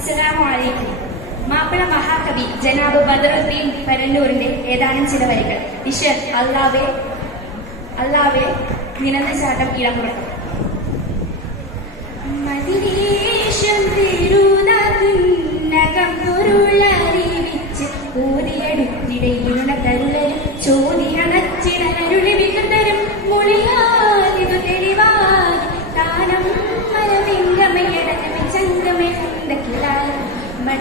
അസ്സലാമലൈക്കും മാപ്പിള മഹാകവി ജനാബ് ബദറുദ്ദീൻ പരന്നൂരിന്റെ ഏതാനും ചില വരികൾ. ഇഷർ അള്ളാവെ അള്ളാവെ നിലനിച്ചാട്ടം ഇടം കൊടുക്കും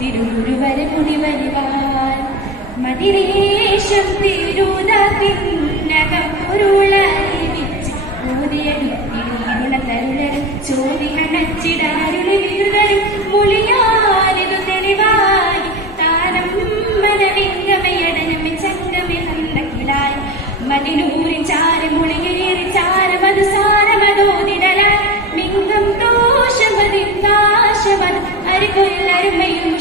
തിരുമുരു വരെ കുടി വരുവാൻ. മതിരേശം തിരുന പിന്നകം Arikulla, Mayum,